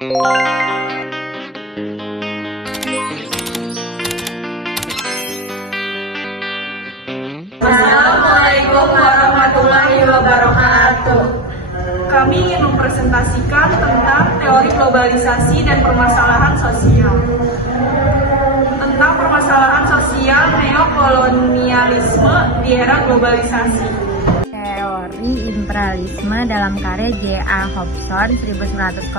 Assalamualaikum warahmatullahi wabarakatuh. Kami ingin mempresentasikan tentang teori globalisasi dan permasalahan sosial. Tentang permasalahan sosial neokolonialisme di era globalisasi. Teori imperialisme dalam karya J.A. Hobson 1902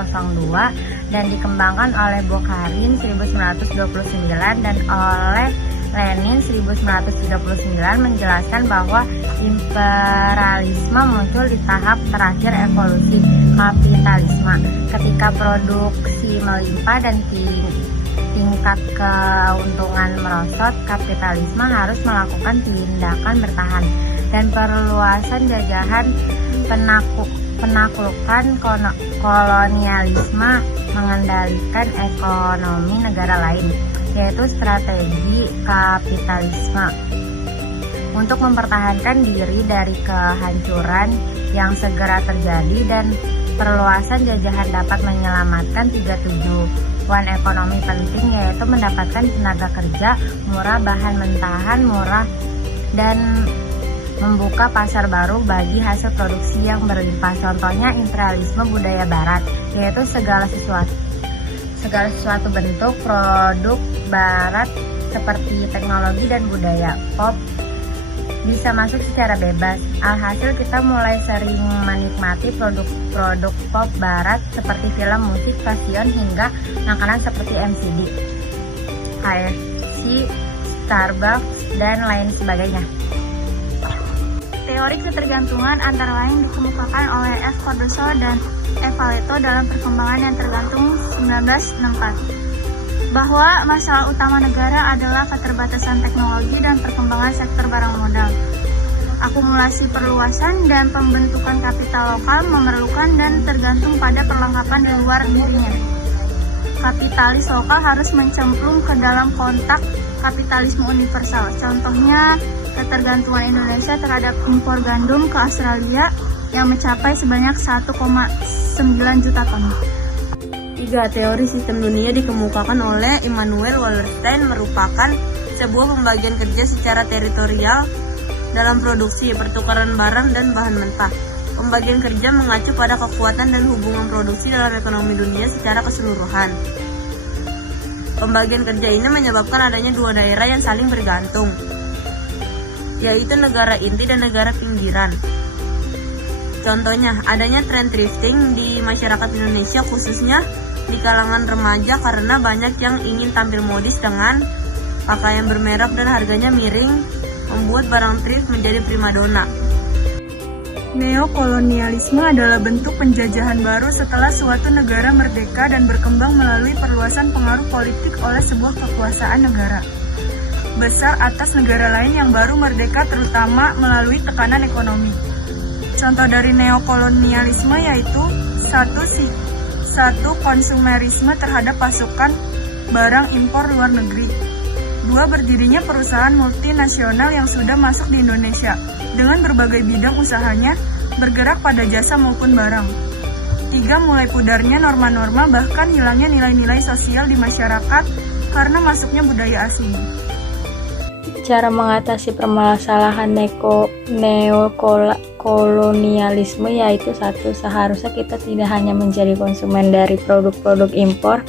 dan dikembangkan oleh Bukharin 1929 dan oleh Lenin 1939 menjelaskan bahwa imperialisme muncul di tahap terakhir evolusi kapitalisme ketika produksi melimpah dan tingkat keuntungan merosot. Kapitalisme harus melakukan tindakan bertahan dan perluasan jajahan. Penaklukan kolonialisme mengendalikan ekonomi negara lain, yaitu strategi kapitalisme untuk mempertahankan diri dari kehancuran yang segera terjadi, dan perluasan jajahan dapat menyelamatkan 3 tujuan ekonomi penting, yaitu mendapatkan tenaga kerja murah, bahan mentahan murah, dan membuka pasar baru bagi hasil produksi yang berlimpah. Contohnya imperialisme budaya barat, yaitu segala sesuatu bentuk produk barat seperti teknologi dan budaya pop bisa masuk secara bebas. Alhasil kita mulai sering menikmati produk pop barat seperti film, musik, fashion, hingga makanan seperti McD, KFC, Starbucks, dan lain sebagainya. Teori ketergantungan antara lain dikemukakan oleh F. Cordoso dan Eva Leto dalam Perkembangan yang Tergantung 1964, bahwa masalah utama negara adalah keterbatasan teknologi dan perkembangan sektor barang modal. Akumulasi perluasan dan pembentukan kapital lokal memerlukan dan tergantung pada perlengkapan di luar dirinya. Kapitalis lokal harus mencemplung ke dalam kontak kapitalisme universal. Contohnya, ketergantungan Indonesia terhadap impor gandum ke Australia yang mencapai sebanyak 1,9 juta ton. 3. Teori sistem dunia dikemukakan oleh Immanuel Wallerstein merupakan sebuah pembagian kerja secara teritorial dalam produksi, pertukaran barang, dan bahan mentah. Pembagian kerja mengacu pada kekuatan dan hubungan produksi dalam ekonomi dunia secara keseluruhan. Pembagian kerja ini menyebabkan adanya 2 daerah yang saling bergantung, yaitu negara inti dan negara pinggiran. Contohnya, adanya tren thrifting di masyarakat Indonesia, khususnya di kalangan remaja, karena banyak yang ingin tampil modis dengan pakaian bermerek dan harganya miring, membuat barang thrift menjadi primadona. Neokolonialisme adalah bentuk penjajahan baru setelah suatu negara merdeka dan berkembang melalui perluasan pengaruh politik oleh sebuah kekuasaan negara besar atas negara lain yang baru merdeka, terutama melalui tekanan ekonomi. Contoh dari neokolonialisme yaitu satu konsumerisme terhadap pasukan barang impor luar negeri. 2. Berdirinya perusahaan multinasional yang sudah masuk di Indonesia dengan berbagai bidang usahanya, bergerak pada jasa maupun barang. 3. Mulai pudarnya norma-norma, bahkan hilangnya nilai-nilai sosial di masyarakat karena masuknya budaya asing. Cara mengatasi permasalahan neokolonialisme yaitu 1. Seharusnya kita tidak hanya menjadi konsumen dari produk-produk impor,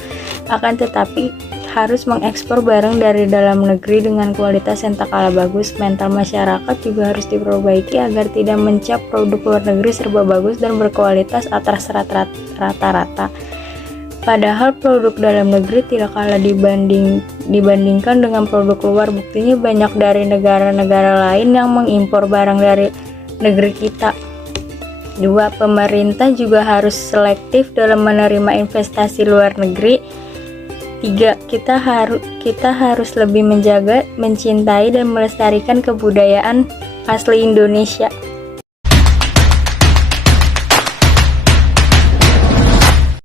akan tetapi harus mengekspor barang dari dalam negeri dengan kualitas yang tak kalah bagus. Mental masyarakat juga harus diperbaiki agar tidak mencap produk luar negeri serba bagus dan berkualitas atas rata-rata. Padahal produk dalam negeri tidak kalah dibandingkan dengan produk luar. Buktinya banyak dari negara-negara lain yang mengimpor barang dari negeri kita. 2. Pemerintah juga harus selektif dalam menerima investasi luar negeri. 3. Kita harus lebih menjaga, mencintai, dan melestarikan kebudayaan asli Indonesia.